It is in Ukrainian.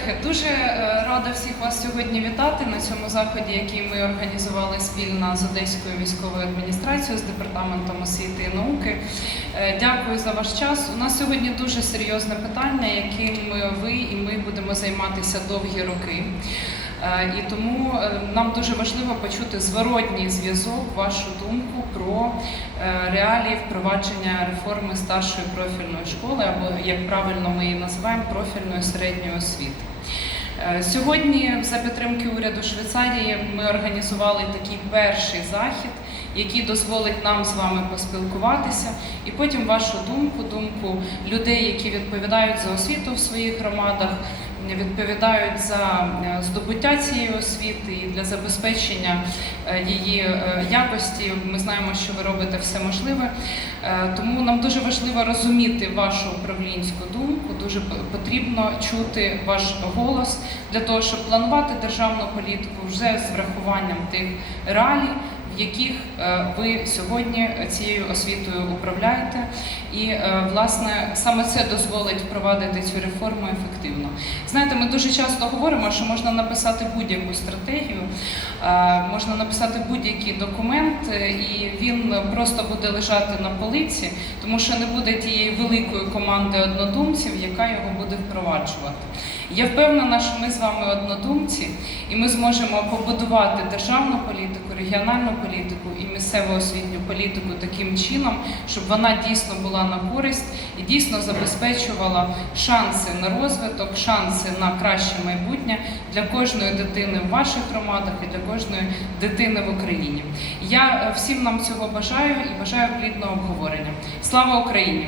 Колеги, дуже е, рада всіх вас сьогодні вітати на цьому заході, який ми організували спільно з Одеською військовою адміністрацією, з департаментом освіти і науки. Е, Дякую за ваш час. У нас сьогодні дуже серйозне питання, яким ви і ми будемо займатися довгі роки. Е, І тому е, нам дуже важливо почути зворотній зв'язок, вашу думку про е, реалії впровадження реформи старшої профільної школи, або як правильно ми її називаємо, профільної середньої освіти. Сьогодні, за підтримки уряду Швейцарії, ми організували такий перший захід, який дозволить нам з вами поспілкуватися, і потім вашу думку, думку людей, які відповідають за освіту в своїх громадах, відповідають за е, здобуття цієї освіти і для забезпечення е, її е, якості. Ми знаємо, що ви робите все можливе. Тому нам дуже важливо розуміти вашу управлінську думку. Дуже потрібно чути ваш голос для того, щоб планувати державну політику вже з врахуванням тих реалій, яких е, ви сьогодні цією освітою управляєте. І е, власне саме це дозволить впровадити цю реформу ефективно. Знаєте, ми дуже часто говоримо, що можна написати будь-яку стратегію, е, можна написати будь-який документ, і він просто буде лежати на полиці, тому що не буде тієї великої команди однодумців, яка його буде впроваджувати. Я впевнена, що ми з вами однодумці, і ми зможемо побудувати державну політику, регіональну політику і місцеву освітню політику таким чином, щоб вона дійсно була на користь і дійсно забезпечувала шанси на розвиток, шанси на краще майбутнє для кожної дитини в ваших громадах і для кожної дитини в Україні. Я е, всім нам цього бажаю і бажаю плідного обговорення. Слава Україні!